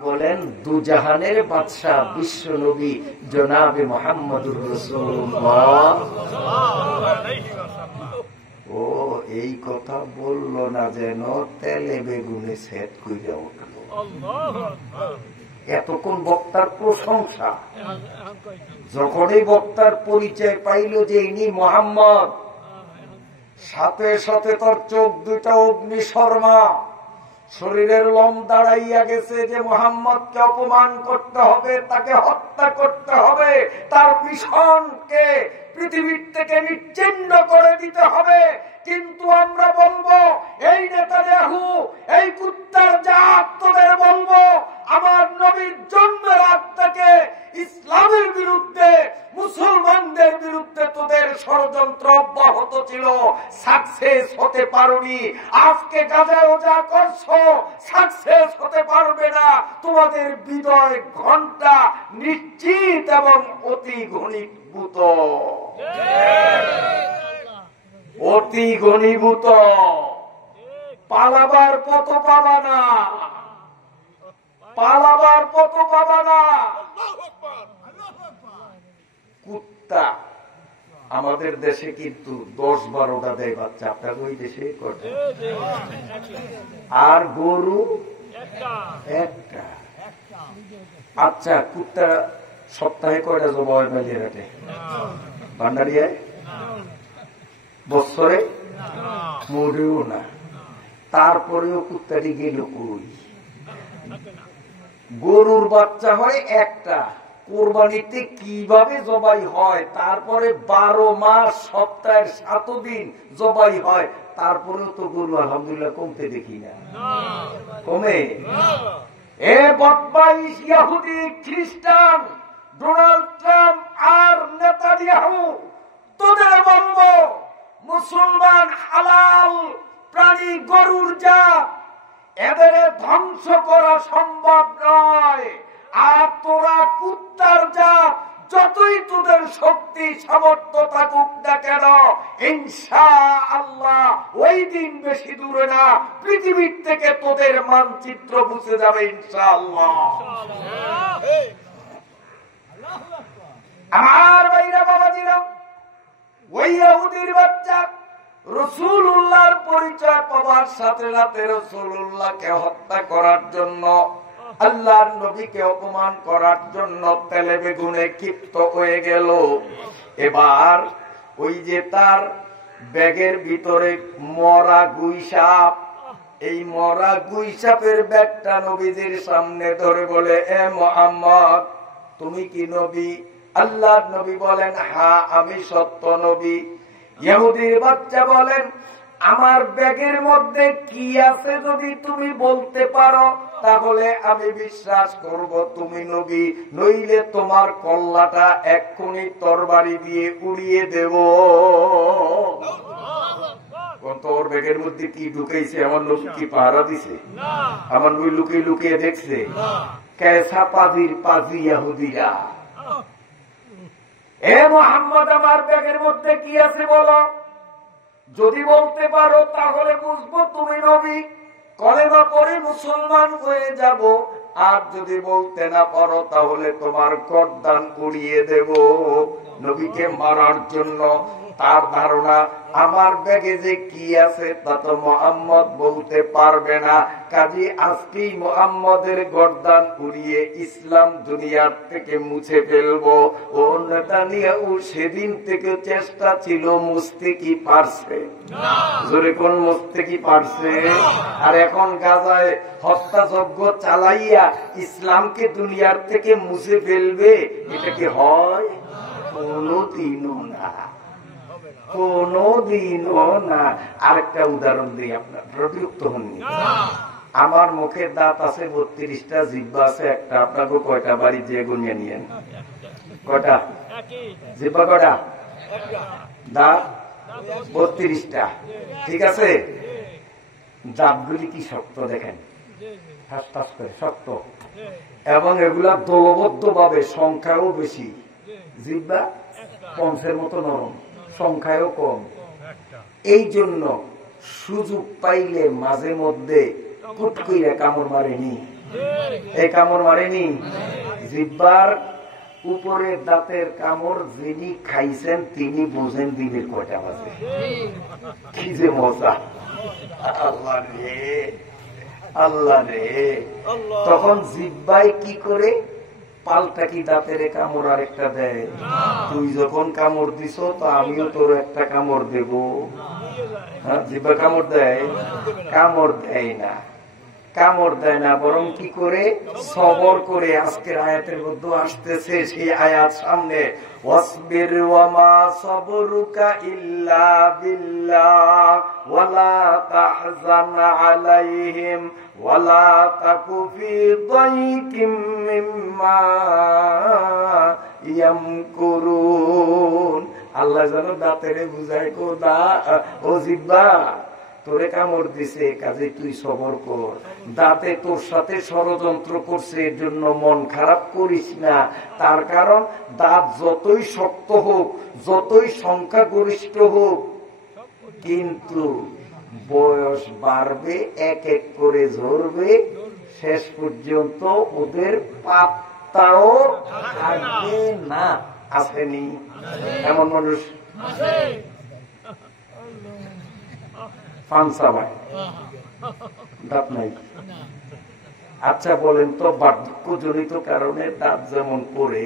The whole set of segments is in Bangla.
বলেন দুজাহানের বাদশাহ বিশ্ব নবী জনাবে মুহাম্মদুর রাসূলুল্লাহ। ও এই কথা বলল না যেন তেলে বেগুনে সেট কইরা উঠলো। এতক্ষণ বক্তার প্রশংসা, যখনই বক্তার পরিচয় পাইল যে ইনি মুহাম্মদ, সাথে সাথে তার চোখ দুইটা অগ্নি শর্মা, শরীরের লোম দাঁড়াইয়া গেছে যে মুহাম্মদকে অপমান করতে হবে, তাকে হত্যা করতে হবে, তার মিশনকে পৃথিবীর থেকে নিশ্চিহ্ন করে দিতে হবে। কিন্তু আমরা বলবো, এই নেতানিয়াহু, এই কুত্তার জাত তোদের বলবো, আমার নবীর জন্মের আগ থেকে ইসলামের বিরুদ্ধে, মুসলমানদের বিরুদ্ধে তোদের ষড়যন্ত্র অব্যাহত ছিল, সাকসেস হতে পারোনি। আজকে গাজায় যা করছো সাকসেস হতে পারবে না। তোমাদের বিজয় ঘন্টা নিশ্চিত এবং অতি ঘনীভূত, অতি ঘনীভূত। পালাবার পথ পাবা না, পালাবার পথ পাবা না। কুত্তা আমাদের দেশে কিন্তু 10-12টা দেয় বাচ্চা, আপনার ওই দেশে করছে। আর গরু একটা। আচ্ছা, কুত্তা সপ্তাহে কয়টা জবা হয় বালিয়াঘাটে, ভান্ডারিয়ায়? বছরে মরেও না। তারপরেও কুত্তাটি গেল কই? গরুর বাচ্চা হয় একটা, কোরবানিতে কিভাবে জবাই হয়, তারপরে 12 মাস সপ্তাহের 7 দিন জবাই হয়, তারপরেও তো গরু আলহামদুলিল্লাহ কমতে দেখি না। কমে? এ বদমাইশ ইহুদি, খ্রিস্টান, ডোনাল্ড ট্রাম্প আর নেতানিয়াহু, তোদের বলবো মুসলমান হালাল প্রাণী গরুর জাত, এদের ধ্বংস করা সম্ভব নয়। আর তোরা কুত্তার জাত, যতই তোদের শক্তি সামর্থ্য থাকুক না কেন, ইনশাআল্লাহ ওই দিন বেশি দূরে না, পৃথিবীর থেকে তোদের মানচিত্র মুছে যাবে ইনশাআল্লাহ। আমার ভাইরা বাবাজিরা, ওই ইহুদির বাচ্চা রাসূলুল্লাহর পরিচয় পাওয়ার সাথে সাথে রাসূলুল্লাহকে হত্যা করার জন্য, আল্লাহর নবীকে অপমান করার জন্য তেলে বেগুনে ক্ষিপ্ত হয়ে গেল। এবার ওই যে তার ব্যাগের ভিতরে মরা গুইসাপ, এই মরা গুইসাপের ব্যাগটা নবীজির সামনে ধরে বলে, এ মুহাম্মদ, তুমি কি নবী? আল্লাহর নবী বলেন, হ্যাঁ আমি সত্য নবী। ইহুদির বাচ্চা বলেন, আমার ব্যাগের মধ্যে কি আছে যদি তুমি বলতে পারো তাহলে আমি বিশ্বাস করব তুমি নবী, নইলে তোমার কল্লাটা এক্ষুনি তরবারি দিয়ে উড়িয়ে দেব। তোর ব্যাগের মধ্যে কি ঢুকেছে? আমার নবী কি পাহারা দিছে? আমার নবী লুকিয়ে লুকিয়ে দেখছে? কেসা পাজির পাজি ইহুদিরা, এ মুহাম্মদ আমার ব্যাগের মধ্যে কি আছে বলো, যদি বলতে পারো তাহলে বুঝবো তুমি নবী, কলেমা পড়ে মুসলমান হয়ে যাব, আর যদি বলতে না পারো তাহলে তোমার গর্দান উড়িয়ে দেব। নবীকে মারার জন্য তার ধারণা আমার ব্যাগে যে কি আছে তা তো মুহাম্মদ বলতে পারবে না, কাজী আজকেই মুহাম্মদের গর্দান উড়িয়ে ইসলাম দুনিয়ার থেকে মুছে ফেলবো। ও নেতানিয়াহু সেদিন থেকে চেষ্টা ছিল, মুছতে কি পারছে? জোরে কোন মুছতে কি পারছে? আর এখন গাজায় হত্যাযজ্ঞ চালাইয়া ইসলামকে দুনিয়ার থেকে মুছে ফেলবে, এটা কি হয়? কোনদিনও না, কোনদিনও না। আরেকটা উদাহরণ দিই, আপনার বিরক্ত হননি। আমার মুখের দাঁত আছে 32টা, জিহ্বা আছে একটা। আপনাকে কয়টা? বাড়ি যে গুনিয়ে নিয়েন। কয়টা জিহ্বা? কয়টা দাঁত? 32টা। ঠিক আছে, দাঁতগুলি কি শক্ত দেখেন, ঠাস ঠাস করে শক্ত, এবং এগুলা দলবদ্ধ ভাবে, সংখ্যাও বেশি। জিহ্বা পঞ্চের মতো নরম, সংখ্যায়ও কম। এই জন্য সুযোগ পাইলে মাঝে মধ্যে কুট কইরা কামড় মারেনি। এই কামড় মারেনি? জিহ্বার উপরে দাঁতের কামড় যিনি খাইছেন তিনি বোঝেন দিনের কয়টা বাজে। কি যে মজা! আল্লাহ রে, আল্লাহ রে! তখন জিহ্বায় কি করে পাল্টা কি দাঁতের কামড় আরেকটা দেয়? তুই যখন কামড় দিছ তো আমিও তোর একটা কামড় দেব। হ্যাঁ, জিহ্বা কামড় দেয়? কামড় দেয় না, কামড় দেয় না, বরং কি করে সবর করে। আজকের আয়াতের মধ্যে আসতেছে সেই আয়াত সামনে, ওয়াসবির ওয়া মা সাবরুকা ইল্লা বিল্লাহ ওয়ালা তাহজান আলাইহিম ওয়ালা তাকু ফি দাইকিম মিম্মা ইয়ামকুরুন। আল্লাহ যেন দাঁতেরে বুঝায়, কো দা ও জিহ্বা তোরে কামড় দিছে, কাজে তুই সবর কর। দাঁতে তোর সাথে ষড়যন্ত্র করছে, এর জন্য মন খারাপ করিস না। তার কারণ দাঁত যতই শক্ত হোক, যতই সংখ্যাগরিষ্ঠ হোক, কিন্তু বয়স বাড়বে, এক এক করে ঝরবে, শেষ পর্যন্ত ওদের পাত্তাও থাকবে না। আসেনি এমন মানুষ? দাঁত নাই। আচ্ছা বলেন তো, বার্ধক্যজনিত কারণে দাঁত যেমন পড়ে,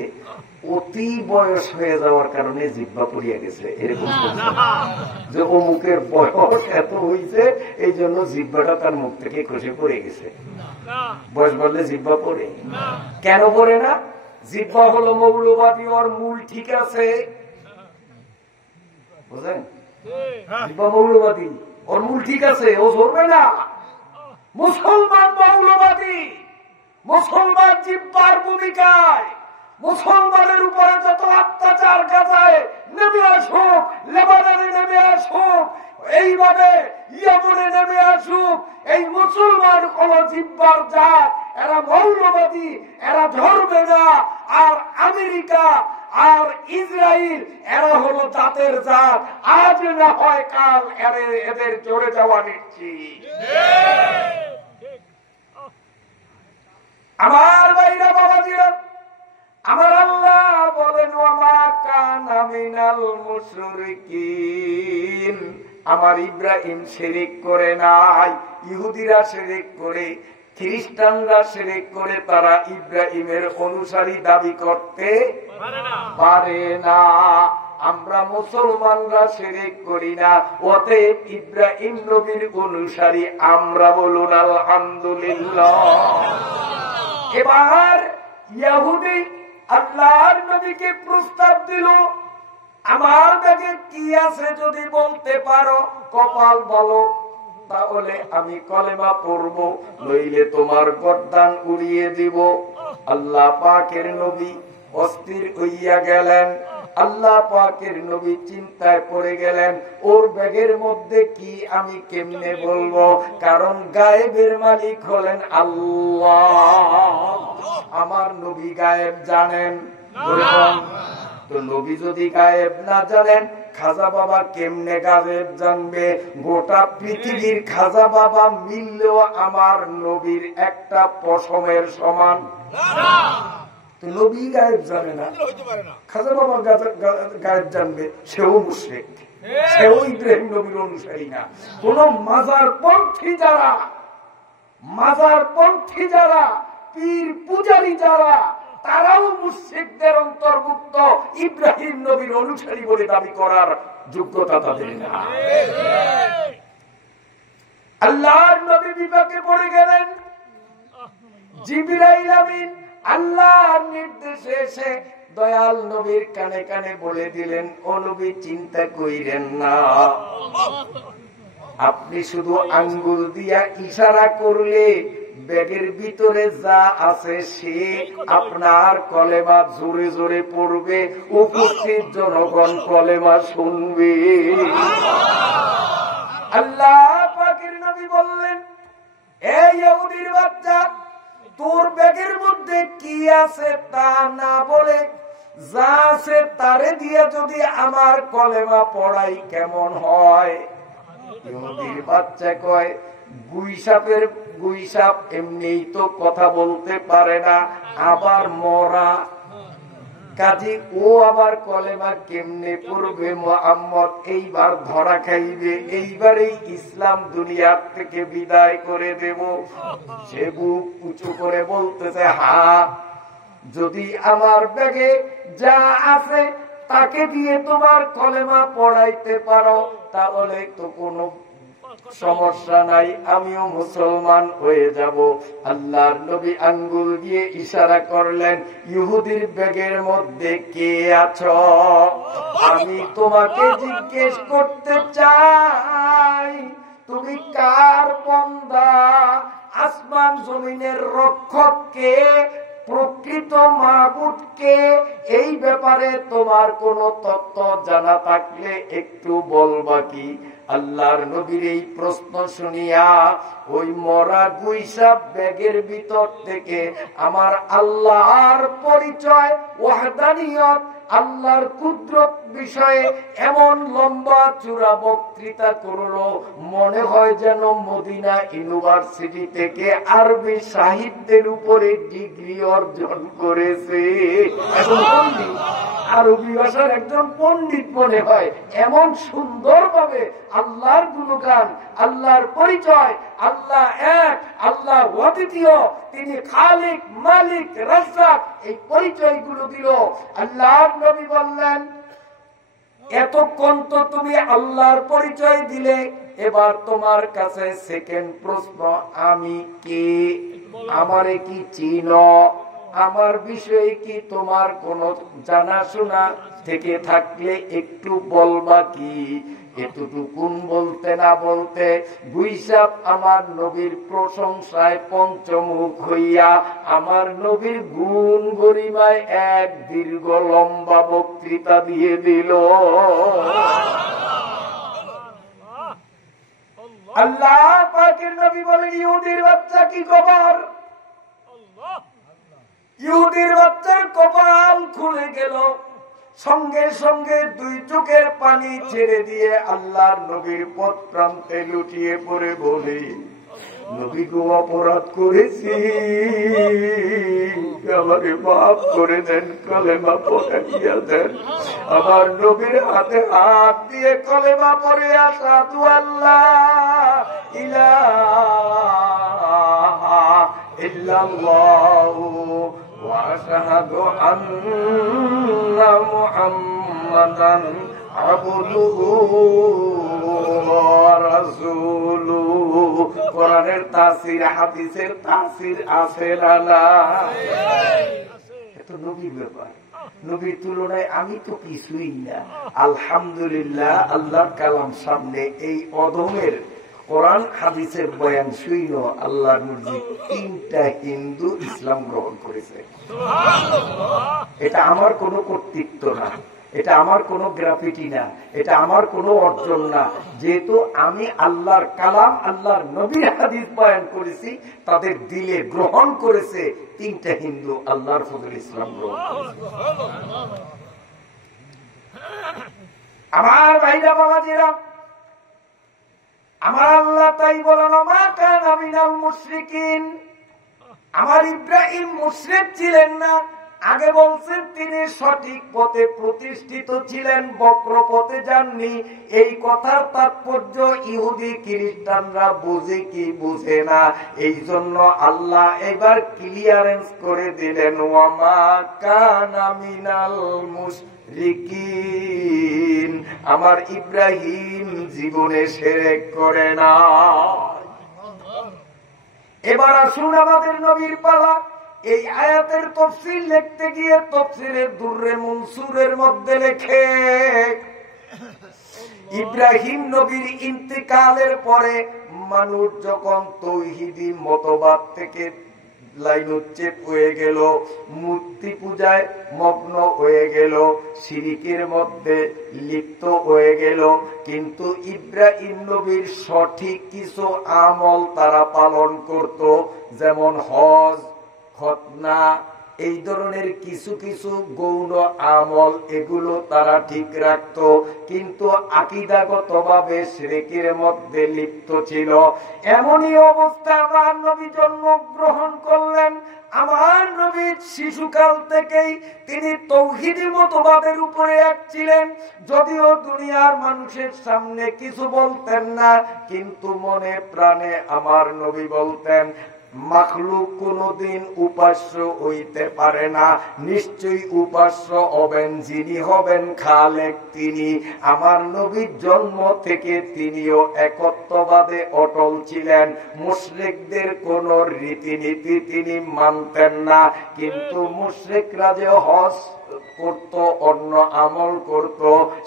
অতি বয়স হয়ে যাওয়ার কারণে জিহ্বা পড়িয়া গেছে, এরকম যে অমুকের বয়স এত হয়েছে এই জন্য জিহ্বাটা তার মুখ থেকে খসে পড়ে গেছে। বয়স বললে জিহ্বা পড়ে? কেন পড়ে না? জিহ্বা হলো মৌলবাদী, ওর মূল ঠিক আছে, বুঝলেন? জিহ্বা মৌলবাদী, ওর মূল ঠিক আছে, ও ধরবে না। মুসলমান মৌলবাদী, মুসলমান জিহ্বার ভূমিকায় মুসলমানের উপরে যত অত্যাচার গাজায় নেমে আসুক, লেবাননে নেমে আসুক, এইভাবে ইয়ামনে নেমে আসুক, এই মুসলমান কোন জিহ্বার জাত, এরা মৌলবাদী, এরা ধরবে না। আর আমেরিকা আর ইসরায়েল এরা হলো জাতের জাত, আজ না হয় কাল এদের চড়ে যাওয়া নিশ্চিত। আমার ভাইরা, বাবাজিরা, আমার আল্লাহ বলেন, ওয়ামা কানা মিনাল মুশরিকিন। আমার ইব্রাহিম শিরিক করে নাই, ইহুদিরা শিরিক করে, খ্রিস্টানরা শিরিক করে, তারা ইব্রাহিমের অনুসারী দাবি করতে পারে না। আমরা মুসলমানরা শিরিক করি না, অতএব ইব্রাহিম নবীর অনুসারী আমরা, বলুন আলহামদুলিল্লাহ। এবার ইহুদি আল্লাহর নবীকে প্রস্তাব দিল, আমার কাছে কি আছে যদি বলতে পারো, কপাল বলো, তাহলে আমি কলেমা পড়ব, নইলে তোমার গর্দান উড়িয়ে দিব। আল্লাহ পাকের নবী অস্থির হইয়া গেলেন। আল্লাহ পাকের নবী চিন্তায় পড়ে গেলেন, ওর ব্যাগের মধ্যে কি আমি কেমনে বলবো, কারণ গায়েবের মালিক হলেন আল্লাহ। আমার নবী গায়েব জানেন, তো নবী যদি গায়েব না জানেন, খাজা বাবা কেমনে গায়েব জানবে? গোটা পৃথিবীর খাজা বাবা মিললেও আমার নবীর একটা পশমের সমান। তো নবী গায়েব জানে না, খাজা বাবা গায়েব জানবে, সেও মুশরিক, সেও ইব্রাহিম নবীর অনুসারী না। কোন মাজারপন্থী যারা, মাজারপন্থী যারা, পীর পূজারী যারা, তারাও মুশরিকদের অন্তর্ভুক্ত, ইব্রাহিম নবীর অনুসারী বলে দাবি করার যোগ্যতা তাদের না। আল্লাহর নবী বিপাকে পড়ে গেলেন। জিবরাইল আমিন আল্লাহর নির্দেশে এসে দয়াল নবীর কানে কানে বলে দিলেন, ও নবী চিন্তা কইরেন না, আপনি শুধু আঙ্গুল দিয়া ইশারা করলে ব্যাগের ভিতরে যা আছে সে আপনার কলেমা জোরে জোরে পড়বে, উপস্থিত জনগণ কলেমা শুনবে। আল্লাহ পাকের নবী বললেন, এই ইহুদির বাচ্চা, তোর ব্যাগের মধ্যে কি আছে তা না বলে যা আছে তারে দিয়ে যদি আমার কলেমা পড়াই কেমন হয়? ইহুদির বাচ্চা কয়, গুই সাপের গুইসাপ এমনি তো কথা বলতে পারে না, আবার মরা, কাজী ও আবার কলেমা কেমনে পড়বে? মুহাম্মদ এইবার ধরা খাইবে, এইবারেই ইসলাম দুনিয়ার থেকে বিদায় করে দেব। সে বুক উঁচু করে বলতেছে, হ্যাঁ, যদি আমার ব্যাগে যা আছে তাকে দিয়ে তোমার কলেমা পড়াইতে পারো তাহলে তো কোনো সমস্যা নাই, আমিও মুসলমান হয়ে যাব। আল্লাহর নবী আঙ্গুল দিয়ে ইশারা করলেন, ইহুদির ব্যাগের মধ্যে কে আছো? আমি তোমাকে জিজ্ঞেস করতে চাই, তুমি কার বান্দা? আসমান জমিনের রক্ষক কে? প্রকৃত মাবুদ কে? এই ব্যাপারে তোমার কোন তথ্য জানা থাকলে একটু বলবা কি? আল্লাহর নবীর এই প্রশ্ন শুনিয়া ওই মরা গুইসাপ ব্যাগের ভিতর থেকে আমার আল্লাহর পরিচয়, ওয়াহদানিয়ত, আল্লাহর কুদরত বিষয়ে এমন লম্বা চূড়া বক্তৃতা করলো, মনে হয় যেন মদিনা ইউনিভার্সিটি থেকে আরবি সাহিত্যের উপরে ডিগ্রি অর্জন করেছে। এখন আরবি ভাষার একজন পণ্ডিত মনে হয়, এমন সুন্দর ভাবে আল্লাহর গুণগান, আল্লাহর পরিচয়, আল্লাহ এক, আল্লাহ অদ্বিতীয়, তিনি খালিক, মালিক, রাজ্জাক, এই পরিচয়গুলো দিল। আল্লাহর নবী বললেন, এতক্ষণ তো তুমি আল্লাহর পরিচয় দিলে, এবার তোমার কাছে সেকেন্ড প্রশ্ন, আমি কে? আমারে কি চিনো? আমার বিষয়ে কি তোমার কোন জানাশোনা থেকে থাকলে একটু বলবা কি? এতটুকুন বলতে না বলতে গুইসাপ আমার নবীর প্রশংসায় পঞ্চমুখ হইয়া আমার নবীর গুণ গরিমায় এক দীর্ঘ লম্বা বক্তৃতা দিয়ে দিল। আল্লাহ পাকের নবী বলেন, ইহুদির বাচ্চা কি খবর? ইহুদির বাচ্চার কপাল খুলে গেল, সঙ্গে সঙ্গে দুই চোখের পানি ছেড়ে দিয়ে আল্লাহর নবীর পথ প্রান্তে লুটিয়ে পড়ে বলে, নবী গো, অপরাধ করেছি, আমাকে মাফ করে দেন, কলেমা পড়াইয়া দেন। আমার নবীর হাতে হাত দিয়ে কলেমা পড়ে আসাদু আল্লাহ ইলাহা ইল্লাল্লাহু ওয়া আশহাদু আন্না মুহাম্মাদান আবদুহু ওয়া রাসূলুহু। কোরআনের তাফসীর, হাদিসের তাফসীর আছে না? এত নবীর ব্যাপার, নবীর তুলনায় আমি তো কিছুই না। আলহামদুলিল্লাহ, আল্লাহর কালাম সামনে এই অদমের কোরআন হাদিসের বয়ান শুইল, আল্লাহর মসজিদ 3টা হিন্দু ইসলাম গ্রহণ করেছে। এটা আমার কোনো কর্তৃত্ব না, এটা আমার কোনো গ্রাফিটি না, এটা আমার কোনো অর্জন না। যেহেতু আমি আল্লাহর কালাম, আল্লাহর নবীর হাদিস বয়ান করেছি, তাদের দিলে গ্রহণ করেছে 3টা হিন্দু, আল্লাহর ফজল ইসলাম গ্রহণ করেছে। আমার ভাইরা বাবাজিরা, আমার আল্লাহ তাই বলেন, মা কানা মিনাল মুশরিকিন। আমার ইব্রাহিম মুশরিক ছিলেন না। আগে বলছেন তিনি সঠিক পথে প্রতিষ্ঠিত ছিলেন, বক্র পথে যাননি। এই কথার তাৎপর্য ইহুদি খ্রিস্টানরা বুঝে কি বুঝে না, এই জন্য আল্লাহ এবার ক্লিয়ারেন্স করে দিলেন, ওয়া মা কানা মিনাল মুশরিকিন। আমার ইব্রাহিম জীবনে শিরক করে না। এবার আসুন আমাদের নবীর পালা। এই আয়াতের তাফসীর লিখতে গিয়ে তাফসীরের দুররে মনসুরের মধ্যে লেখে, ইব্রাহিম নবীর ইন্তেকালের পরে মানুষ যখন তৌহিদি মতবাদ থেকে লাইনচ্ছেদ হয়ে গেল, মূর্তি পূজায় মগ্ন হয়ে গেল, শিরকের মধ্যে লিপ্ত হয়ে গেল, কিন্তু ইব্রাহিম নবীর সঠিক কিছু আমল তারা পালন করত, যেমন হজ, খতনা, এই ধরনের কিছু কিছু গৌণ আমল এগুলো তারা ঠিক রাখতো, কিন্তু আকীদাগতভাবে শিরকের মধ্যে লিপ্ত ছিল। এমনই অবস্থা আমার নবী জন্মগ্রহণ করলেন। আমার নবী শিশুকাল থেকেই তিনি তাওহীদি মতবাদের উপরে এক ছিলেন। যদিও দুনিয়ার মানুষের সামনে কিছু বলতেন না, কিন্তু মনে প্রাণে আমার নবী বলতেন, মাখলুক কোনদিন উপাস্য হইতে পারে না, নিশ্চয়ই উপাস্য হবেন যিনি হবেন খালেক তিনি। আমার নবীর জন্ম থেকে তিনিও একত্ববাদে অটল ছিলেন। মুশরিকদের কোন রীতিনীতি তিনি মানতেন না, কিন্তু মুশরিকরা যে হজ করত, অন্য আমল করত,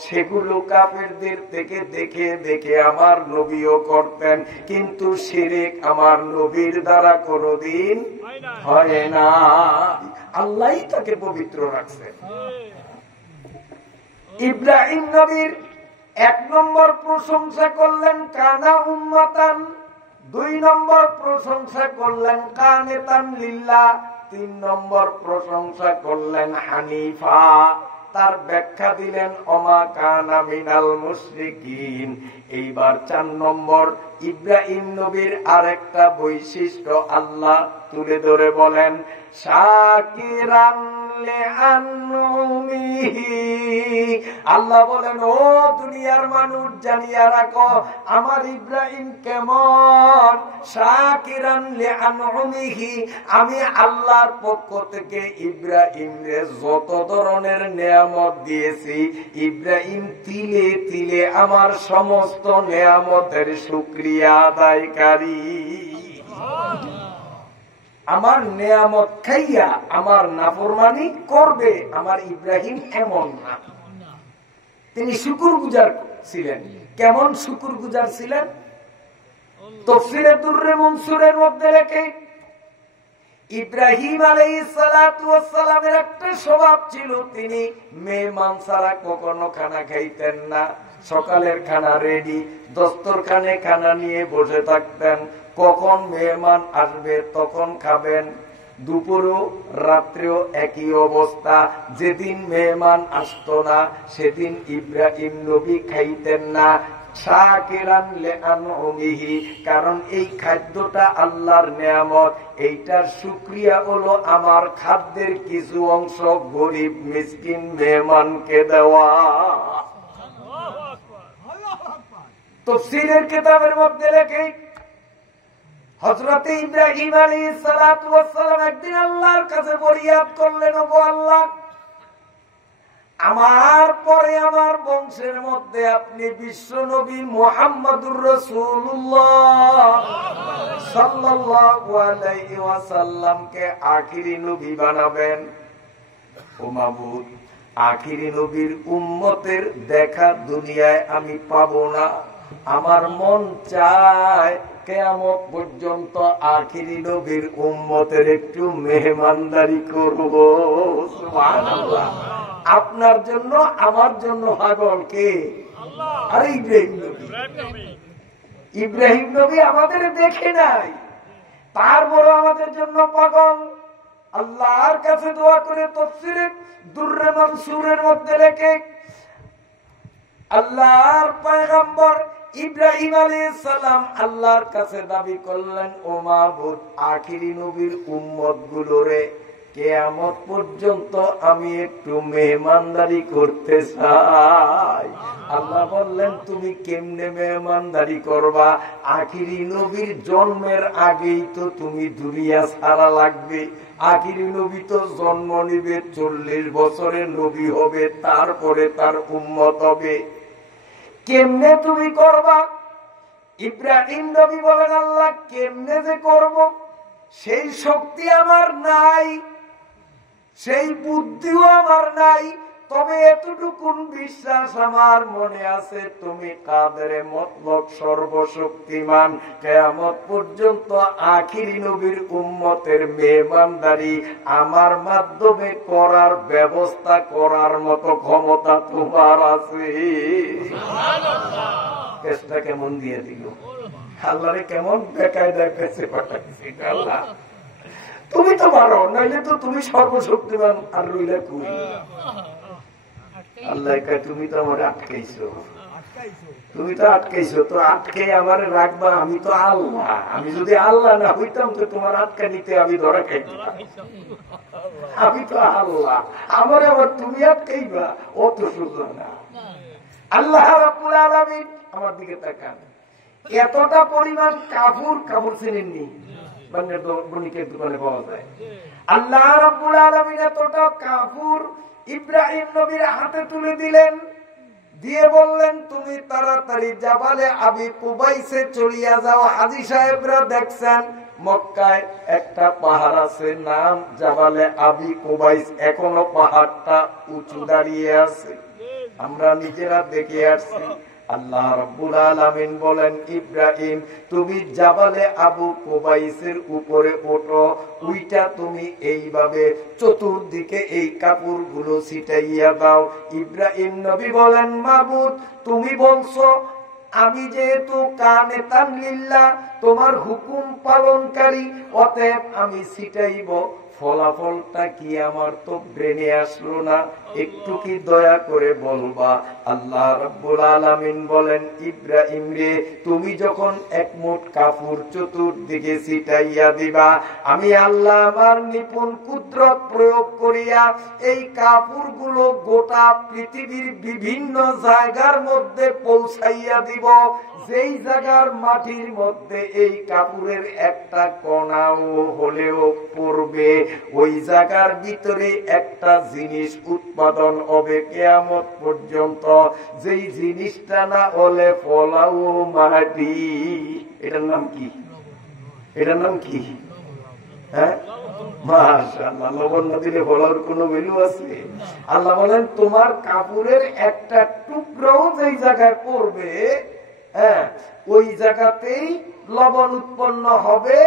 সেগুলো কাফেরদের থেকে দেখে দেখে আমার নবীও করতেন, কিন্তু শিরক আমার নবীর দ্বারা কোনদিন হয় না। আল্লাহই তাকে পবিত্র রাখছেন। ইব্রাহিম নবীর 1 নম্বর প্রশংসা করলেন কানা উম্মাতান, 2 নম্বর প্রশংসা করলেন কানিতান লিল্লাহ, 3 নম্বর প্রশংসা করলেন হানিফা। তার ব্যাখ্যা দিলেন ওমা কানা মিনাল মুশরিকিন। এইবার 4 নম্বর ইব্রাহিম নবীর আরেকটা বৈশিষ্ট্য আল্লাহ তুলে ধরে বলেন, শাকিরান লিআনউমিহি। আল্লাহ বলেন, ও দুনিয়ার মানুষ জানিয়া রাখো আমার ইব্রাহিম কেমন। শাকিরান লিআনউমিহি, আমি আল্লাহর পক্ষ থেকে ইব্রাহিমকে যত ধরনের নেয়ামত দিয়েছি, ইব্রাহিম তিলে তিলে আমার সমস্ত নেয়ামতের শুকরিয়া আদায়কারী। আমার নেয়ামত খাইয়া আমার নাফরমানি করবে আমার ইব্রাহিম এমন না, তিনি শুকরগুজার ছিলেন। কেমন শুকরগুজার ছিলেন? তাফসীরে দুররে মনসুরের মধ্যে লেখে, ইব্রাহিম আলাইহিস সালাতু ওয়াস সালামের একটা স্বভাব ছিল, তিনি মেহমান ছাড়া কখনো খানা খাইতেন না। সকালের খানা রেডি, দস্তরখানে খানা নিয়ে বসে থাকতেন, কখন মেহমান আসবে তখন খাবেন। দুপুরও রাত্রেও একই অবস্থা। যেদিন মেহমান আসতো না সেদিন ইব্রাহিম নবী খাইতেন না। শাকিরান লিআনউমিহি, কারণ এই খাদ্যটা আল্লাহর নেয়ামত, এইটার শুকরিয়া হলো আমার খাদ্যের কিছু অংশ গরিব মিসকিন মেহমানকে দেওয়া। তাফসীরের কিতাবের মধ্যে লেখে, হযরত ইব্রাহিম আলাইহিস সালাতু ওয়াস সালাম একদিন আল্লাহর কাছে ফরিয়াদ করলেন, ওগো আল্লাহ, আমার পরে আমার বংশের মধ্যে আপনি বিশ্ব নবী মুহাম্মদুর রাসূলুল্লাহ সাল্লাল্লাহু আলাইহি ওয়াসাল্লামকে আখিরি নবী বানাবেন। ও মাবুদ, আখিরি নবীর উম্মতের দেখা দুনিয়ায় আমি পাবো না। আমার মন চায় কিয়ামত পর্যন্ত আখিরি নবীর উম্মতের একটু মেহমানদারি করব। সুবহানাল্লাহ। আপনার জন্য আমার জন্য পাগল কে? আরে ইব্রাহিম নবী। ইব্রাহিম নবী আমাদের দেখে নাই, তারপর আমাদের জন্য পাগল। আল্লাহর কাছে দোয়া করে তাফসীরে দুররে মনসুরের মধ্যে লেখে, আল্লাহর পয়গম্বর ইব্রাহিম আলাইহিস সালাম আল্লাহর কাছে দাবি করলেন, ও মাবুদ, আখিরি নবীর উম্মত গুলোরে কিয়ামত পর্যন্ত আমি একটু মেহমানদারি করতে চাই। আল্লাহ বললেন, তুমি কেমনে মেহমানদারি করবা? আখিরি নবীর জন্মের আগেই তো তুমি দুনিয়া ছাড়া লাগবে। আখিরি নবী তো জন্ম নিবে, 40 বছরের নবী হবে, তারপরে তার উম্মত হবে। কেমনে তুমি করবা? ইব্রাহিম নবী বলেন, আল্লাহ কেমনে যে করব সেই শক্তি আমার নাই, সেই বুদ্ধিও আমার নাই, তবে এতটুকুন বিশ্বাস আমার মনে আছে, তুমি কাদের মতলব সর্বশক্তিমান। কিয়ামত পর্যন্ত আখিরি নবীর উম্মতের মেহমানদারি আমার মাধ্যমে করার ব্যবস্থা করার মতো ক্ষমতা তোমার আছে। কেসটা কেমন দিয়ে দিল, আল্লাহরে কেমন বেকায়দার কাছে পাঠাচ্ছি। আল্লাহ তুমি তো পারো, নাইলে তো তুমি সর্বশক্তিমান। আর রইলা কই? আল্লাহ কয় তুমি তো আমার আটকাইছো, তুমি তো আটকাইছো, তো আটকে আমার রাখবা। আমি তো আল্লাহ, আমি যদি আল্লাহ না হইতাম তো তোমার আটকা নিতে আমি ধরা খাইতাম। আমি তো আল্লাহ, আমার আবার তুমি আটকাইবা, ও তো সোজা না। আল্লাহ রাব্বুল আলামিন আমার দিকে তাকান, এতটা পরিমাণ কাপড় চিনেননি, বণিকের দোকানে পাওয়া যায়। আল্লাহ রাব্বুল আলামিন এতটা কাপড় ইব্রাহিম নবীর হাতে তুলে দিলেন, দিয়ে বললেন তুমি তাড়াতাড়ি জাবালে আবি কুবাইসে চলিয়া যাও। হাজী সাহেবরা দেখছেন মক্কায় একটা পাহাড় আছে, নাম জাবালে আবি কুবাইস, এখনো পাহাড়টা উঁচু দাঁড়িয়ে আছে, আমরা নিজেরা দেখে আসছি। আল্লাহ রাব্বুল আলামিন বলেন ইব্রাহিম তুমি জাবালে আবু কুবাইসের উপরে ওঠো, ওইটা তুমি এইভাবে চতুর্দিকে এই কাপড়গুলো ছিটাইয়া দাও। ইব্রাহিম নবী বলেন মাবুদ তুমি বলছো, আমি যেহেতু কানেতান লিল্লাহ, তোমার হুকুম পালনকারী, অতএব আমি ছিটাইব। ফলাফলটা কি আমার তো ব্রেনে আসলো না, একটু কি দয়া করে বলবা? আল্লাহ রাব্বুল আলামিন বলেন ইব্রাহিম রে, তুমি যখন এক মুঠ কাপড় চতুর্দিকে ছিটাইয়া দিবা, আমি আল্লাহ আমার নিপুণ কুদরত প্রয়োগ করিয়া এই কাপড়গুলো গোটা পৃথিবীর বিভিন্ন জায়গার মধ্যে পৌঁছাইয়া দিব। যেই জায়গার মাটির মধ্যে এই কাপড়ের একটা কণাও হলেও পড়বে, ওই জায়গার ভিতরে একটা জিনিস উৎপাদন হবে কিয়ামত পর্যন্ত, যেই জিনিসটা না হলে ফলাও মাটি। এটার নাম কি? এটার নাম কি? হ্যাঁ, মাশাআল্লাহ। লবণ না দিলে ফলার কোনো ভ্যালু আছে? আল্লাহ বলেন তোমার কাপড়ের একটা টুকরাও যেই জায়গায় পড়বে, হ্যাঁ, ওই জায়গাতেই লবণ উৎপন্ন হবে।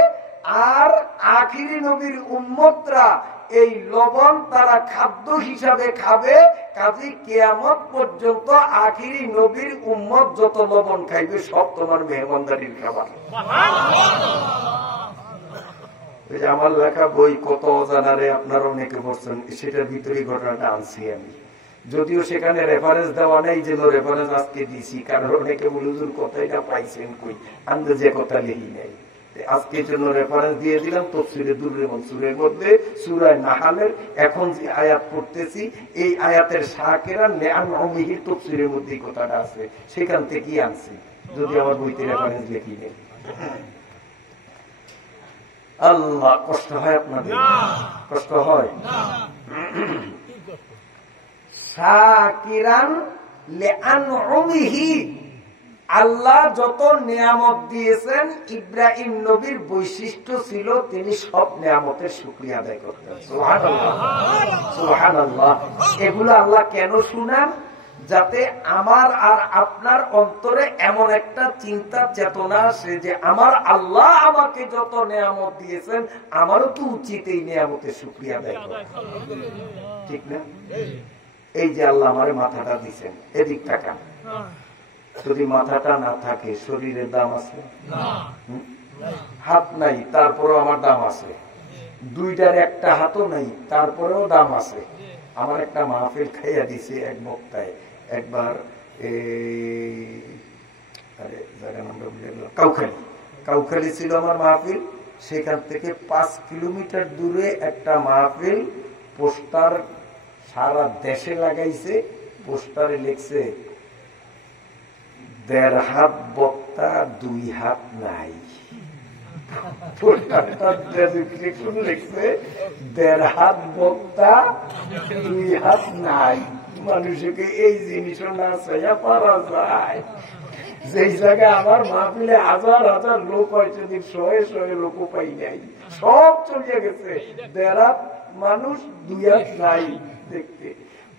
আর আখিরি নবীর উম্মতরা এই লবণ তারা খাদ্য হিসাবে খাবে। কাজী কিয়ামত পর্যন্ত আখিরি নবীর উম্মত যত লবণ খাইবে সব তোমার মেহমানদারির খাবার। আমার লেখা বই কত অজানারে আপনারা অনেকে পড়ছেন, সেটার ভিতরে ঘটনাটা আনছি আমি, যদিও সেখানে রেফারেন্স দেওয়া নেই, যেন রেফারেন্স আজকে দিছি, কারণ অনেকে বলুন কথাটা পাইছেন কই, আন্দাজে কথা লিখি নাই। আজকের জন্য রেফারেন্স দিয়ে দিলাম তাফসীরে দুররে মনসুরের মধ্যে সূরা নাহলের এখন যে আয়াত পড়তেছি, এই আয়াতের শাকেরা নেআমিহির তাফসীরের মধ্যে কথাটা আছে, সেখান থেকেই আনছি, যদি আমার বইতে রেফারেন্স লিখি নেই। আল্লাহ, কষ্ট হয় আপনাদের? কষ্ট হয়? শাকিরান লিআনউমিহি, আল্লাহ যত নিয়ামত দিয়েছেন ইব্রাহিম নবীর বৈশিষ্ট্য ছিল তিনি সব নিয়ামতের শুকরিয়া আদায় করতেন। সুবহানাল্লাহ, সুবহানাল্লাহ। এগুলো আল্লাহ কেন শুনান? যাতে আমার আর আপনার অন্তরে এমন একটা চিন্তা চেতনা আসে যে আমার আল্লাহ আমাকে যত নিয়ামত দিয়েছেন, আমারও তো উচিত এই নিয়ামতের শুকরিয়া আদায় করা, ঠিক না? এই যে আল্লাহ আমার মাথাটা দিচ্ছেন, এদিক তাকান, যদি মাথাটা না থাকে শরীরের দাম আছে? হাত নাই তারপরেও আমার দাম আছে, দুইটার একটা হাতও নাই তারপরেও দাম আছে। আমার একটা মাহফিল খাইয়া দিছে এক বক্তায় একবার, কাউখালী ছিল আমার মাহফিল, সেখান থেকে 5 কিলোমিটার দূরে একটা মাহফিল, পোস্টার সারা দেশে লাগাইছে, পোস্টারে লিখছে 1.5 হাত বক্তা 2 হাত নাই। লিখছে 1.5 হাত বক্তা 2 হাত নাই। মানুষকে এই জিনিসও না চাইয়া পারা যায়। যেই জায়গায় আমার মাহফিলে হাজার হাজার লোক হয়, যদি 100 লোক পাই নাই, সব চলিয়ে গেছে। 1.5 হাত মানুষ 2 হাত নাই দেখতে।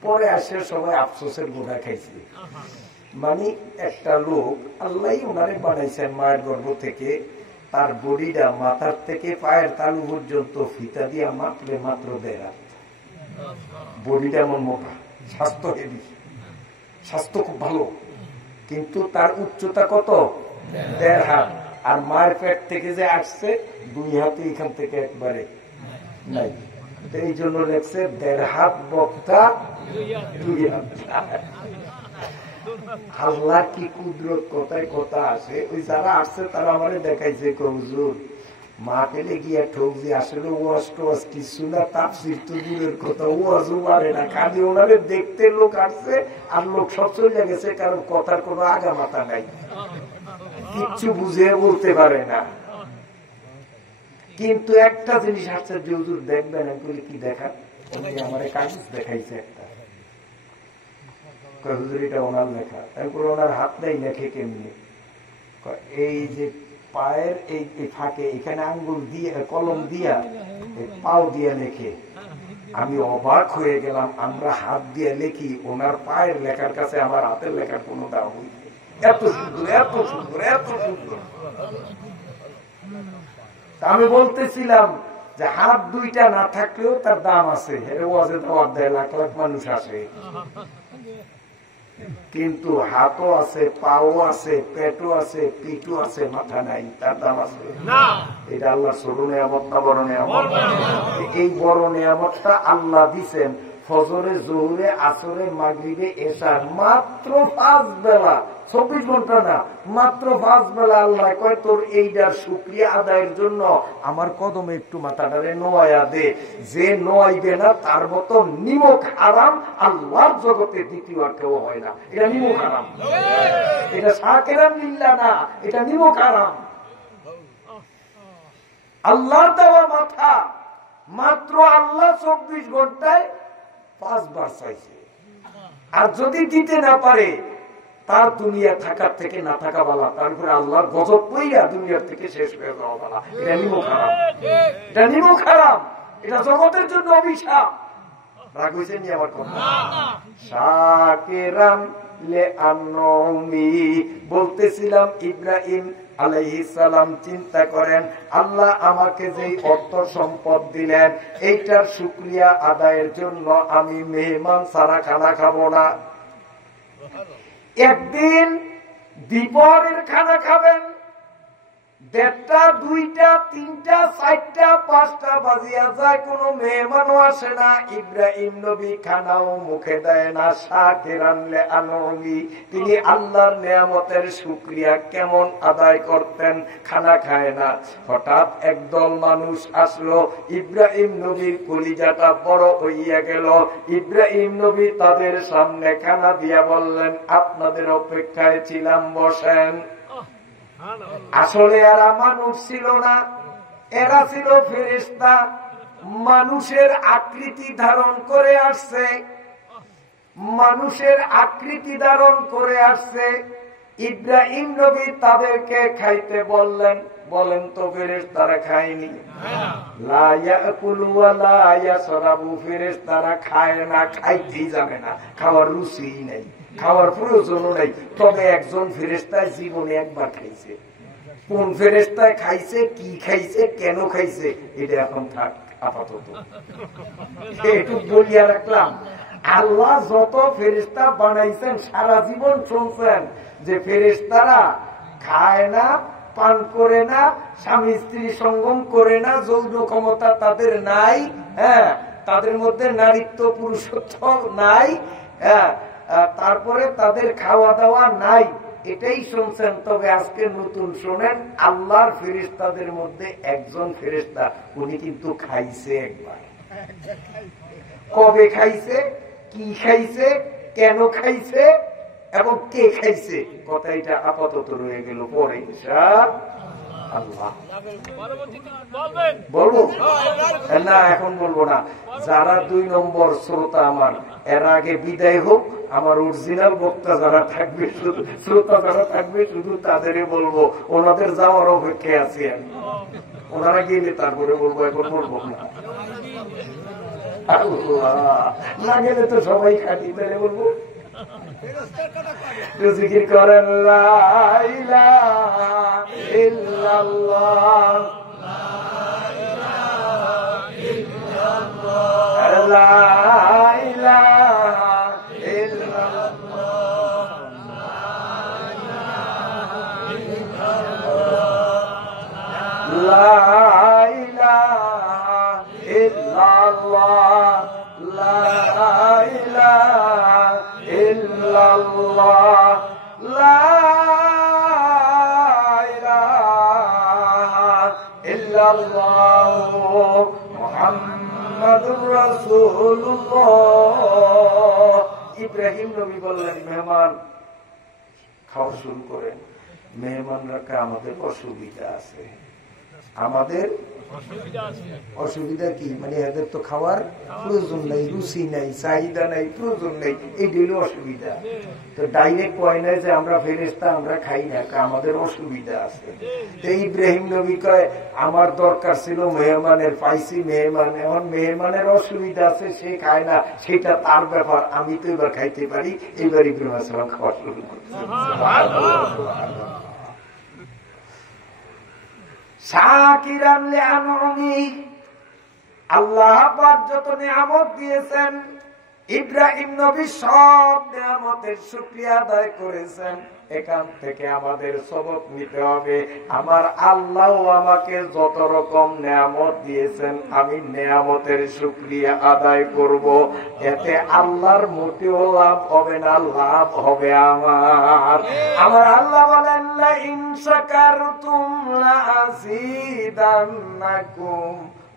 পরে আসে সবাই আফসোসের গোড়া খাইছে। মানে একটা লোক আল্লাহ ওনারে বানাইছেন মায়ের গর্ভ থেকে, তার বডিটা মাথার থেকে পায়ের তালু পর্যন্ত ফিতা দিয়ে মাত্রে মাত্র 1.5 হাত। বডিটা এমন মোটা, স্বাস্থ্য হেভি, স্বাস্থ্য খুব ভালো, কিন্তু তার উচ্চতা কত? 1.5 হাত। আর মায়ের পেট থেকে যে আসছে 2 হাতে, এখান থেকে একবারে নাই। এই জন্য লেখছে 1.5 হাত বক্তা 2 হাত। আল্লাহ কি কুদরত, কোথায় কথা আসে। ওই যারা আসছে তারা আমারে দেখাইছে হুজুর মাহফিলে গিয়া ঠকজি, আসলে ওয়াজ টোয়াজ কিছু না, তাফসীর তো দূরের কথা, ওয়াজও পারে না, খালি ওনারে দেখতে লোক আসছে আর লোক সব চলে গেছে, কারণ কথার কোনো আগা মাথা নাই, কিচ্ছু বুঝে বলতে পারে না। কিন্তু একটা জিনিস আসছে যে হুজুর দেখবেন, এগুলি কি দেখা, উনি আমার কাগজ দেখাইছে একটা, হুজুর এটা ওনার লেখা। তারপর ওনার হাত নাই, লেখে কেমনি, এই যে পায়ের এই ফাঁকে এখানে আঙ্গুল দিয়ে কলম দিয়া পাও দিয়ে লেখে। আমি অবাক হয়ে গেলাম, আমরা হাত দিয়ে লেখি, ওনার পায়ের লেখার কাছে আমার হাতের লেখার কোনো দাম হইছে, এত সুন্দর এত সুন্দর এত সুন্দর। আমি বলতেছিলাম যে হাত দুইটা না থাকলেও তার দাম আছে, ওয়াজে দাওয়াত দেয়, লাখ লাখ মানুষ আসে, কিন্তু হাতও আছে, পাও আছে, পেটও আছে, পিঠও আছে, মাথা নাই, তার দাম আছে না। এটা আল্লাহর ছোট নিয়ামত না বড় নিয়ামত? এই বড় নিয়ামতটা আল্লাহ দিছেন ফজরে, জোহরে, আসরে, মাগরিবে, এশার, মাত্র 5 বেলা, 24 ঘন্টা না, মাত্র 5 বেলা। আল্লাহ কয় তোর এইটার শুকরিয়া আদায়ের জন্য আমার কদমে একটু মাথাটারে নোয়া দে। যে নোয়াইবে না তার মতো নিমক হারাম আল্লাহর জগতে দ্বিতীয় আর কেউ হয় না। এটা নিমক হারাম, এটা শাকেরাম লিল্লাহ না, এটা নিমক হারাম। আল্লাহর দেওয়া মাথা মাত্র আল্লাহ 24 ঘন্টায় 5 বার চাইছে। আর যদি দিতে না পারে তার দুনিয়া থাকার থেকে না থাকা বলা, তারপরে আল্লাহর গজব পইরা দুনিয়ার থেকে শেষ হয়ে যাওয়া বলা, এটা নিমক হারাম, এটা নিমক হারাম, এটা জগতের জন্য অভিশাপ। রাগ হয়েছে নি আমার কথা? শাকিরাম লে আনমি বলতেছিলাম, ইব্রাহিম আলাইহিস সালাম চিন্তা করেন, আল্লাহ আমাকে যেই অর্থ সম্পদ দিলেন এইটার শুকরিয়া আদায়ের জন্য আমি মেহমান ছাড়া খানা খাবো না। একদিন দুপুরের খানা খাবেন, 1টা, 2টা, 3টা, 4টা, 5টা বাজিয়া যায়, কোন মেহমানও আসে না। ইব্রাহিম নবী খানাও মুখে দেয় না। শাকিরান লে আনমি, তিনি আল্লাহর নিয়ামতের শুকরিয়া কেমন আদায় করতেন, খানা খায় না। হঠাৎ একদল মানুষ আসলো, ইব্রাহিম নবীর কলিজাটা বড় হইয়া গেল। ইব্রাহিম নবী তাদের সামনে খানা দিয়া বললেন, আপনাদের অপেক্ষায় ছিলাম, বসেন। আসলে এরা মানুষ ছিল না, এরা ছিল ফেরেশতা, মানুষের আকৃতি ধারণ করে আসছে, মানুষের আকৃতি ধারণ করে আসছে। ইব্রাহিম নবী তাদেরকে খাইতে বললেন, বলেন তো ফেরেশতারা খায়নি? লা ইয়াকুলু ওয়া লা ইয়াশরাবু, ফেরেশতারা খায় না, খাইতেই জানে না, খাওয়ার রুচিই নেই, খাওয়ার প্রয়োজনও নেই। তবে একজন ফেরেশতা জীবনে একবার খাইছে। কোন ফেরেশতায় খাইছে, কি খাইছে, কেন খাইছে, এটা এখন থাক আপাতত, একটু বলিয়া রাখলাম। আল্লাহ যত ফেরেশতা বানাইছেন সারা জীবন শুনছেন যে ফেরেশতারা খায় না, পান করে না, স্বামী স্ত্রী সঙ্গম করে না, যৌন ক্ষমতা তাদের নাই, হ্যাঁ, তাদের মধ্যে নারীত্ব পুরুষত্ব নাই, হ্যাঁ, তারপরে তাদের খাওয়া দাওয়া নাই, এটাই শুনছেন। তবে আজকে নতুন শোনেন, আল্লাহর ফেরেশতাদের মধ্যে একজন ফেরেশতা, উনি কিন্তু খাইছে একবার। কবে খাইছে, কি খাইছে, কেন খাইছে এবং কে খাইছে, কথা এটা আপাতত রয়ে গেল, পরে ইনশাআল্লাহ বলবো না, এখন বলবো না। যারা 2 নম্বর শ্রোতা আমার, এর আগে বিদায় হোক। আমার অরিজিনাল বক্তা যারা থাকবে, শ্রোতা যারা থাকবে, শুধু তাদেরই বলবো, ওনাদের যাওয়ার অপেক্ষায় আছি আমি। ওনারা গেলে তারপরে বলবো, এখন বলবো না। না গেলে তো সবাই খাটি, তাহলে বলবো জিকির করেন লা ইলাহা ইল্লাল্লাহ, লা ইলাহা ইল্লাল্লাহ, লা ইলাহা ইল্লাল্লাহ। রাসূলুল্লাহ। ইব্রাহিম নবী বললেন, মেহমান খাওয়া শুরু করেন। মেহমানরা আমাদের অসুবিধা আছে। আমাদের অসুবিধা কি? মানে এদের তো খাওয়ার প্রয়োজন নেই, রুচি নেই, চাহিদা নেই, প্রয়োজন নেই, এই হলো অসুবিধা। তো ডাইরেক্ট কয় নাই যে আমরা ফেরেশতা, আমরা খাই না, আমাদের অসুবিধা আছে। তো ইব্রাহিম নবী কয়, আমার দরকার ছিল মেহমানের, পাইছি মেহমান, এখন মেহমানের অসুবিধা আছে, সে খায় না, সেটা তার ব্যাপার, আমি তো এবার খাইতে পারি। এবার ইব্রাহিম আলাইহিস সালাম খাওয়া শুরু করছে। শাকিরান লিআনউমি, আল্লাহ পাক যত নিয়ামত দিয়েছেন, ইব্রাহিম নবী সব নিয়ামতের শুকরিয়া আদায় করেছেন। এখান থেকে আমাদের সবক নিতে হবে, আমার আল্লাহ আমাকে যত রকম নিয়ামত দিয়েছেন, আমি নিয়ামতের শুকরিয়া আদায় করব। এতে আল্লাহর মোটেও লাভ হবে না, লাভ হবে আমার। আমার আল্লাহ বলেন, লা ইন শাকারতুম লা আযীদান্নাকুম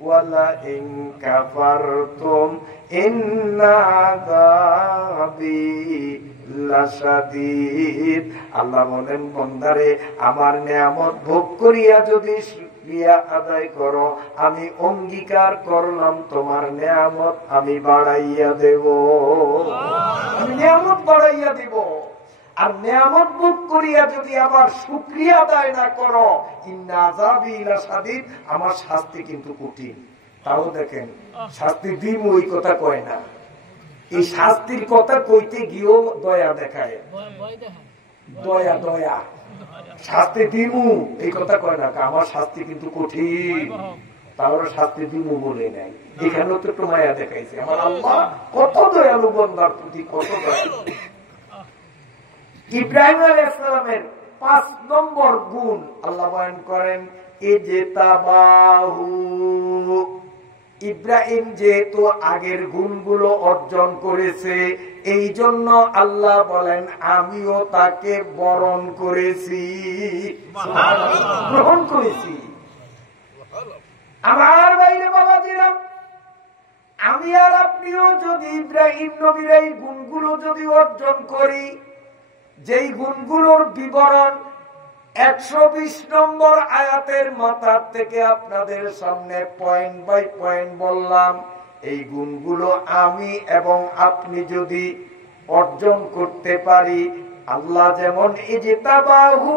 ওয়া লা ইন কাফারতুম ইন্না আযাবি লাশাদীদ। আল্লাহ বলেন, বান্দারে, আমার নিয়ামত ভোগ করিয়া যদি শুকরিয়া আদায় করো, আমি অঙ্গীকার করলাম তোমার নিয়ামত আমি বাড়াইয়া দেব, আমি নিয়ামত বাড়াইয়া দিব। আর নিয়ামত ভোগ করিয়া যদি আমার শুকরিয়া আদায় না করো, ইন্না আযাবি লাশাদীদ, আমার শাস্তি কিন্তু কঠিন। তাও দেখেন, শাস্তি দিম ওই কথা কয় না, এই শাস্তির কথা কইতে গিয়েও দয়া দেখায়, দয়া দয়া শাস্তি দিমু এই কথা কয় না, আমার শাস্তি কিন্তু কঠিন, তাহলে শাস্তি দিমু বলে নাই। এখানেও তো একটু মায়া দেখাইছে। আমার আল্লাহ কত দয়ালু বান্দার প্রতি, কত দয়ালু। ইব্রাহিম আলাইহিস সালামের 5 নম্বর গুণ আল্লাহ বয়ান করেন, ইজতাবাহু। ইব্রাহিম যেহেতু আগের গুণগুলো অর্জন করেছে, এই জন্য আল্লাহ বলেন, আমিও তাকে বরণ করেছি, গ্রহণ করেছি। আমার বাইরে বাবাজিরা, আমি আর আপনিও যদি ইব্রাহিম নবীর এই গুণগুলো যদি অর্জন করি, যেই গুণগুলোর বিবরণ 120 নম্বর আয়াতের মাথার থেকে আপনাদের সামনে পয়েন্ট বাই পয়েন্ট বললাম, এই গুণগুলো আমি এবং আপনি যদি অর্জন করতে পারি, আল্লাহ যেমন ইজতাবাহু,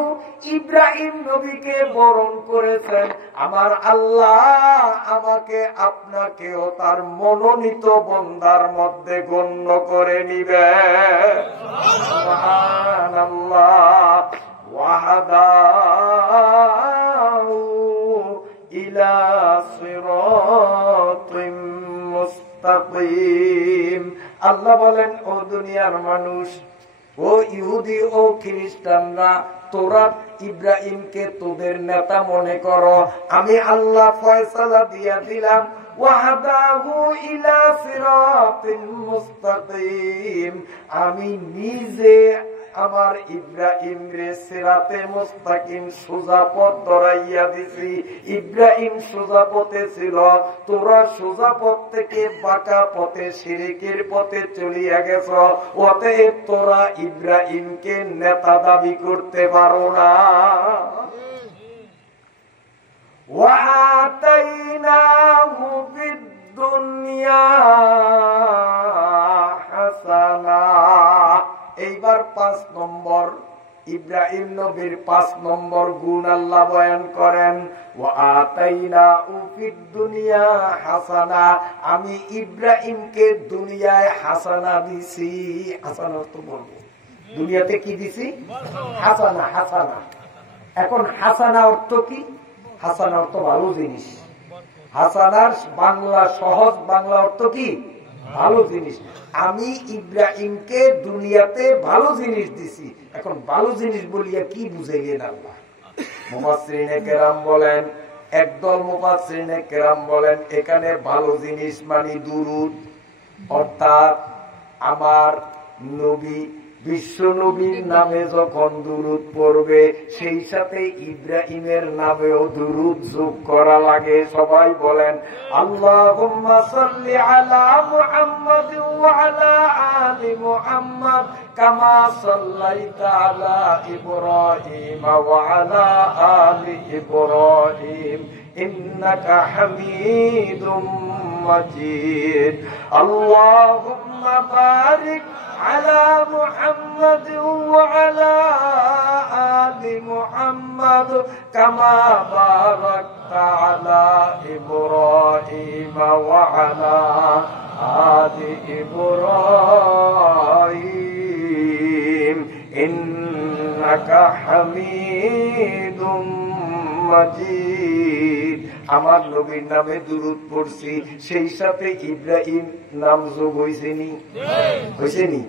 ইব্রাহিম নবীকে বরণ করেছেন, আমার আল্লাহ আমাকে আপনাকেও তার মনোনীত বান্দার মধ্যে গণ্য করে নিবে। সুবহানাল্লাহ। ওয়াহাদাহু ইলা সিরাতিম মুস্তাকিম। আল্লাহ বলেন, ও দুনিয়ার মানুষ, ও ইহুদি ও খ্রিস্টানরা, তোরা ইব্রাহিমকে তোদের নেতা মনে করো, আমি আল্লাহ ফয়সালা দিয়া দিলাম, ওয়াহাদাহু ইলা সিরাতিন মুস্তাকিম, আমি নিজে আমার ইব্রাহিম রে সিরাতে মুস্তাকিম সোজা পথ ধরাইয়া দিছি। ইব্রাহিম সোজা পথে ছিল, তোরা সোজা পথ থেকে বাঁকা পথে শিরকের পথে চলিয়া গেছ, অতএব তোরা ইব্রাহিমকে নেতা দাবি করতে পারো না। ওয়াতাইনাহু ফিদ দুনিয়া হাসানা। এইবার 5 নম্বর ইব্রাহিম নবীর 5 নম্বর গুণ আল্লাহ বয়ান করেন, ওয়াতাইনাহু ফিদ দুনিয়া হাসানা, আমি ইব্রাহিমকে দুনিয়ায় হাসানা দিছি। হাসানা তো বলবো, দুনিয়াতে কি দিছি? হাসানা। হাসানা, এখন হাসানা অর্থ কি? হাসানা অর্থ ভালো জিনিস। হাসানার বাংলা, সহজ বাংলা অর্থ কি? ভালো জিনিস। আমি ইব্রাহিমকে দুনিয়াতে ভালো জিনিস দিছি। এখন ভালো জিনিস বলিয়া কি বুঝাইলেন আল্লাহ? মুফাসসিরিনে কেরাম বলেন, একদল মুফাসসিরিনে কেরাম বলেন, এখানে ভালো জিনিস মানে দুরূদ, অর্থাৎ আমার নবী বিশ্ব নবীর নামে যখন দুরূদ পড়বে সেই সাথে ইব্রাহিমের নামেও দুরূদ যোগ করা লাগে। সবাই বলেন আল্লাহুম্মা সাল্লি আলা মুহাম্মাদ ওয়া আলা আলি মুহাম্মাদ কামা সাল্লাইতা আলা ইব্রাহিম ওয়া আলা আলি ইব্রাহিম ইন্নাকা হামিদুম মাজিদ। আল্লাহুম্মা বারিক على محمد وعلى آل محمد كما باركت على إبراهيم وعلى آل إبراهيم إنك حميد مجيد। আমার নবীর নামে দুরূদ পড়ছি, সেই সাথে ইব্রাহিম নাম যোগ হয়েছেনি, হয়েছেনি?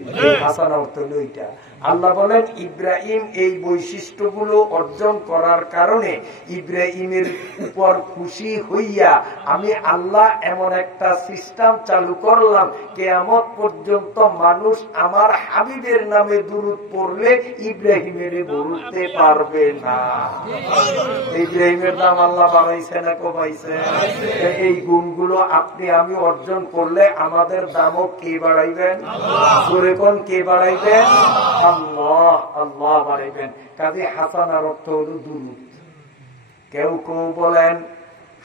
হাসান অর্থ হলো এইটা। আল্লাহ বলেন ইব্রাহিম এই বৈশিষ্ট্যগুলো অর্জন করার কারণে ইব্রাহিমের উপর খুশি হইয়া আমি আল্লাহ এমন একটা সিস্টেম চালু করলাম, কিয়ামত পর্যন্ত মানুষ আমার হাবিবের নামে দুরূদ পড়লে ইব্রাহিমের বলতে পারবে না। ইব্রাহিমের নাম আল্লাহ বানাইছে না কমাইছে? এই গুণগুলো আপনি আমি অর্জন করলে আমাদের দামও কে বাড়াইবেন? জোরে কোন কে বাড়াইবেন? আল্লাহ, আল্লাহ বাড়াইবেন। কাজে হাসানার অর্থ হলো দুরূদ। কেউ কেউ বলেন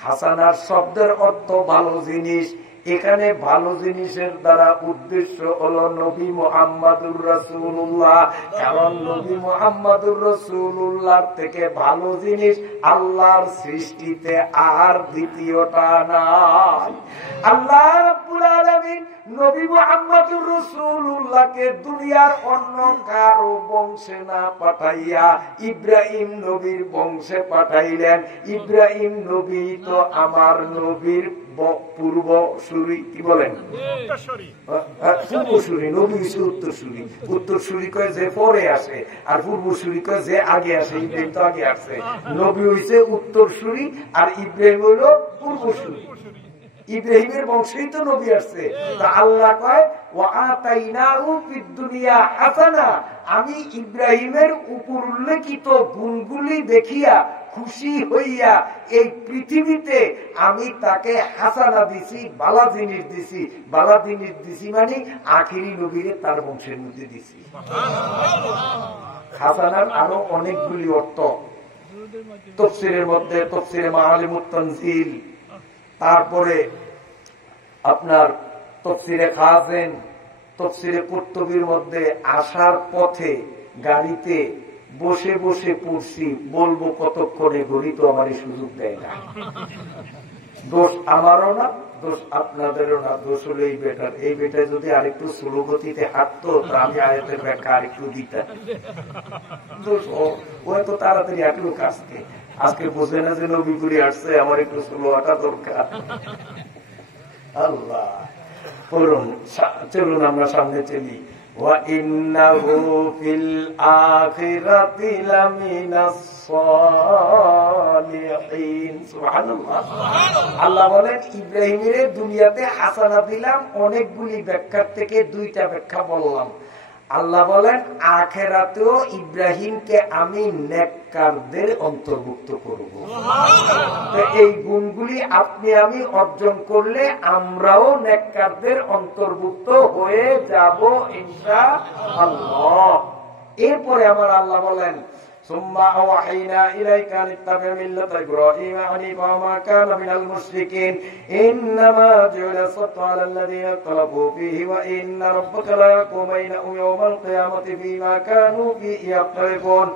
হাসানার শব্দের অর্থ ভালো জিনিস। এখানে ভালো জিনিসের দ্বারা উদ্দেশ্য হলো নবী মুহাম্মদুর রাসূলুল্লাহ। কারণ নবী মুহাম্মদুর রাসূলুল্লাহর থেকে ভালো জিনিস আল্লাহর সৃষ্টিতে আর দ্বিতীয়টা নাই। আল্লাহ রাব্বুল আলামিন নবী মুহাম্মদুর রাসূলুল্লাহকে দুনিয়ার অন্য কারো বংশে না পাঠাইয়া ইব্রাহিম নবীর বংশে পাঠাইলেন। ইব্রাহিম নবী তো আমার নবীর পূর্বসূরি, কি বলেন? পূর্বসূরি। নবী হচ্ছে উত্তরসূরি। উত্তরসূরি কয় যে পরে আসে, আর পূর্বসূরি কয় যে আগে আসে। ইব্রাহিম তো আগে আসছে। নবী হইছে উত্তরসূরি আর ইব্রাহিম হইল পূর্বসূরি। ইব্রাহিমের বংশেই তো নবী আসছে। তা আল্লাহ কয় ওয়া আতাইনাহু ফিদ দুনিয়া হাসানা, আমি ইব্রাহিমের উপর উল্লেখিত গুণগুলি দেখিয়া খুশি হইয়া এই পৃথিবীতে আমি তাকে হাসানা দিছি, বালা জিনিস দিছি। বালা জিনিস দিছি মানে আখিরি নবীরে তার বংশের মধ্যে দিছি। হাসানার আরো অনেকগুলি অর্থ তাফসীরের মধ্যে, তাফসীরে মাআলিমুত তানজিল, তারপরে আপনার তাফসীরে খাযিন, তাফসীরে কুরতুবীর মধ্যে আসার পথে গাড়িতে বসে বসে পড়ছি। বলবো কতক্ষণে, ঘড়ি তো আমার সুযোগ দেয় না। দোষ আমারও না, দোষ আপনাদেরও না, দোষ হলো এই বেটার। এই বেটায় যদি আরেকটু স্লো গতিতে হাঁটতো তা আমি আয়াতের ব্যাখ্যা আরেকটু দিতাম। দোষ ও এত তাড়াতাড়ি হাঁটলো কাজকে। আজকে বোঝে না যে নবী করে আসছে, আমার একটু স্লো হাঁটা দরকার। আল্লাহ চলুন আমরা সামনে চলি। وَإِنَّهُ فِي الْآخِرَةِ لَمِنَ الصَّالِحِينَ। সুবহানাল্লাহ। আল্লাহ বলেন ইব্রাহিমের দুনিয়াতে হাসানা দিলাম। অনেকগুলি ব্যাখ্যার থেকে দুইটা ব্যাখ্যা বললাম। আল্লাহ বলেন আখিরাতেও ইব্রাহিমকে আমি নেককারদের অন্তর্ভুক্ত করব। তো এই গুণগুলি আপনি আমি অর্জন করলে আমরাও নেককারদের অন্তর্ভুক্ত হয়ে যাব ইনশাআল্লাহ। এরপরে আমার আল্লাহ বলেন ثم أوحينا إليك أن اتبع ملة إبراهيم حنيفا وما كان من المشركين إنما جعل السبت على الذين اختلفوا فيه وإن ربك لا يحكم بينهم يوم القيامة فيما كانوا فيه يختلفون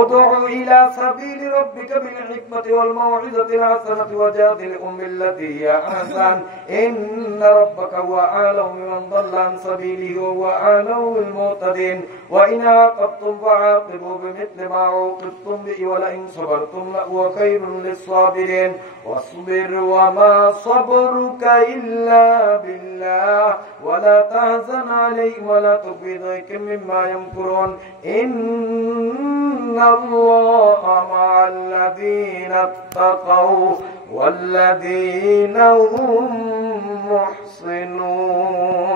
ادع إلى سبيل ربك بالحكمة والموعظة الحسنة وجادلهم بالتي هي أحسن إن ربك هو أعلم بمن ضل عن سبيله وهو أعلم بالمهتدين وإن عاقبتم فعاقبوا بمثل ما عوقبتم به ولئن صبرتم لهو خير للصابرين واصبر وما صبرك إلا بالله ولا تحزن عليهم ولا تك في ضيق مما يمكرون إن الله مع الذين اتقوا والذين هم محسنون